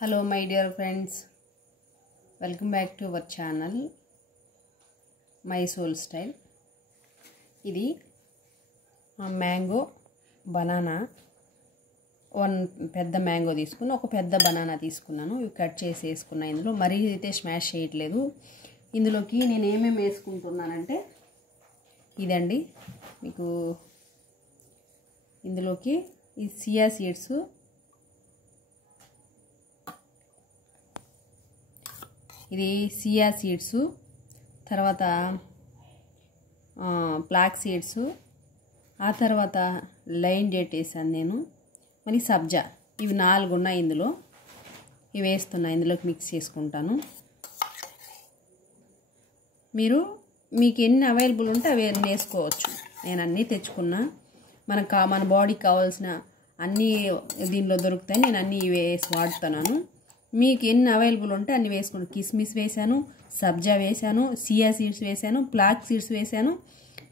Hello my dear friends, welcome back to our channel My Soul Style. ఇది mango banana one పెద్ద mango తీసుకుని ఒక పెద్ద banana తీసుకున్నాను. ఇవి కట్ చేసి వేసుకున్నా. ఇందులో మరీ అయితే స్మాష్ చేయట్లేదు. ఇందులోకి నేను ఏమేమి వేసుకుంటున్నానంటే ఇదండి, మీకు ఇందులోకి ఈ సియా సీడ్స్, ఇది సియా సీడ్స్, తర్వాత ఫ్లాక్ సీడ్స్, ఆ తర్వాత లైన్ డేట్ వేసాను నేను, మరి సబ్జా. ఇవి 4 ఉన్నాయి ఇందులో. ఇవి వేస్తున్నా, ఇందులోకి మిక్స్ చేసుకుంటాను. మీకు ఎన్ని అవైలబుల్ ఉంటే అవి వేసుకోవచ్చు. నేను అన్నీ తెచ్చుకున్నా. మన బాడీకి కావాల్సిన అన్నీ దీనిలో దొరుకుతాయి. నేను అన్నీ వేసి వాడుతున్నాను. మీకు ఎన్ని అవైలబుల్ ఉంటే అన్ని వేసుకోండి. కిస్మిస్ వేసాను, సబ్జా వేసాను, సియా సీడ్స్ వేసాను, ఫ్లాక్ సీడ్స్ వేసాను,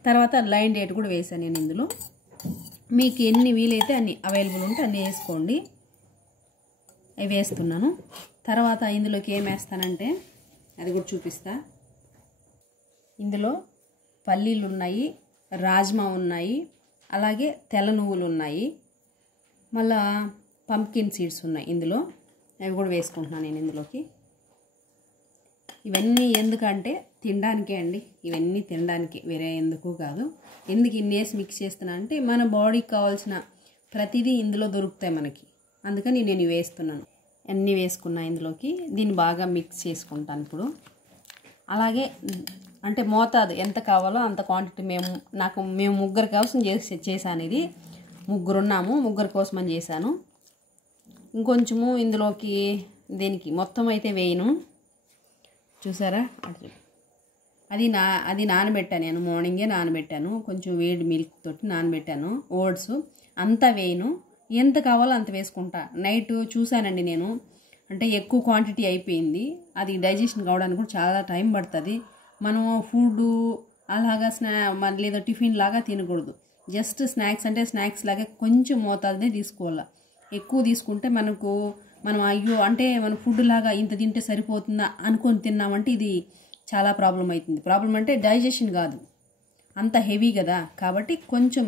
తర్వాత లైన్ డేట్ కూడా వేసాను నేను ఇందులో. మీకు ఎన్ని వీలైతే అన్ని అవైలబుల్ ఉంటే అన్ని వేసుకోండి. అవి వేస్తున్నాను. తర్వాత ఇందులోకి ఏం వేస్తానంటే అది కూడా చూపిస్తా. ఇందులో పల్లీలు ఉన్నాయి, రాజ్మా ఉన్నాయి, అలాగే తెల్ల నువ్వులు ఉన్నాయి, మళ్ళా పంప్కిన్ సీడ్స్ ఉన్నాయి ఇందులో. అవి కూడా వేసుకుంటున్నాను నేను ఇందులోకి. ఇవన్నీ ఎందుకంటే తినడానికే అండి. ఇవన్నీ తినడానికి, వేరే ఎందుకు కాదు. ఎందుకు ఇన్ని వేసి మిక్స్ చేస్తున్నా అంటే మన బాడీకి కావాల్సిన ప్రతిదీ ఇందులో దొరుకుతాయి మనకి. అందుకని నేను ఇవి వేస్తున్నాను. అన్నీ వేసుకున్నా ఇందులోకి. దీన్ని బాగా మిక్స్ చేసుకుంటాను ఇప్పుడు. అలాగే అంటే మోతాదు ఎంత కావాలో అంత క్వాంటిటీ మేము ముగ్గురు కోసం చేశాను. ఇది ముగ్గురు ఉన్నాము, ముగ్గురు కోసం అని చేశాను. ఇంకొంచెము ఇందులోకి దీనికి మొత్తం అయితే వేయను. చూసారా, అది నానబెట్టాను నేను. మార్నింగే నానబెట్టాను, కొంచెం వేడి మిల్క్ తోటి నానబెట్టాను. ఓట్స్ అంతా వేయను, ఎంత కావాలో అంత వేసుకుంటా. నైట్ చూసానండి నేను, అంటే ఎక్కువ క్వాంటిటీ అయిపోయింది. అది డైజెషన్ కావడానికి కూడా చాలా టైం పడుతుంది. మనం ఫుడ్ అలాగా లేదా టిఫిన్ లాగా తినకూడదు. జస్ట్ స్నాక్స్ అంటే స్నాక్స్ లాగా కొంచెం మోతాదునే తీసుకోవాలి. ఎక్కువ తీసుకుంటే మనం అయ్యో అంటే మన ఫుడ్ లాగా ఇంత తింటే సరిపోతుందా అనుకొని తిన్నామంటే ఇది చాలా ప్రాబ్లం అవుతుంది. ప్రాబ్లం అంటే డైజెషన్ కాదు, అంత హెవీ కదా. కాబట్టి కొంచెం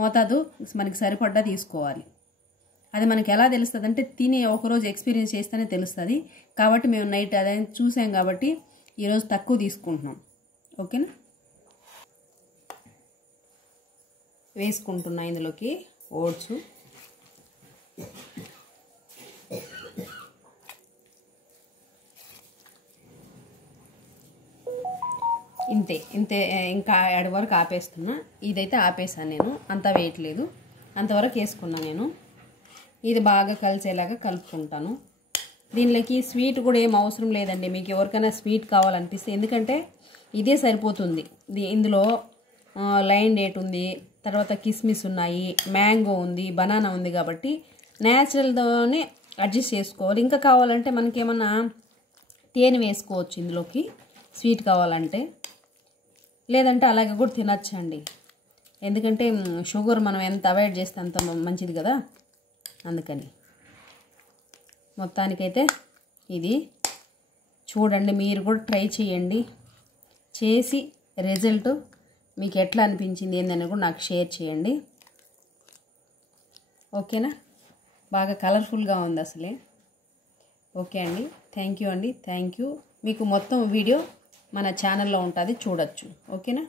మోతాదు మనకి సరిపడ్డా తీసుకోవాలి. అది మనకి ఎలా తెలుస్తుంది అంటే తిని ఒకరోజు ఎక్స్పీరియన్స్ చేస్తేనే తెలుస్తుంది. కాబట్టి మేము నైట్ అదే చూసాం కాబట్టి ఈరోజు తక్కువ తీసుకుంటున్నాం. ఓకేనా, వేసుకుంటున్నా ఇందులోకి ఓట్స్. ఇంతే ఇంకా 7 వరకు ఆపేస్తున్నా. ఇదైతే ఆపేసాను నేను, అంతా వేయట్లేదు. అంతవరకు వేసుకున్నా నేను. ఇది బాగా కలిసేలాగా కలుపుకుంటాను. దీనిలోకి స్వీట్ కూడా ఏం అవసరం లేదండి. మీకు ఎవరికైనా స్వీట్ కావాలనిపిస్తే, ఎందుకంటే ఇదే సరిపోతుంది. ఇందులో లైన్ డేట్ ఉంది, తర్వాత కిస్మిస్ ఉన్నాయి, మ్యాంగో ఉంది, బనానా ఉంది. కాబట్టి న్యాచురల్తోనే అడ్జస్ట్ చేసుకోవాలి. ఇంకా కావాలంటే మనకేమన్నా తేనె వేసుకోవచ్చు ఇందులోకి, స్వీట్ కావాలంటే. లేదంటే అలాగే కూడా తినచ్చండి. ఎందుకంటే షుగర్ మనం ఎంత అవాయిడ్ చేస్తే అంత మంచిది కదా. అందుకని మొత్తానికైతే ఇది చూడండి, మీరు కూడా ట్రై చేయండి. చేసి రిజల్ట్ మీకు ఎట్లా అనిపించింది ఏందని కూడా నాకు షేర్ చేయండి. ఓకేనా, బాగా కలర్ఫుల్గా ఉంది అసలే. ఓకే అండి, థ్యాంక్ యూ అండి, థ్యాంక్ యూ. మీకు మొత్తం వీడియో మన ఛానల్లో ఉంటుంది, చూడొచ్చు. ఓకేనా.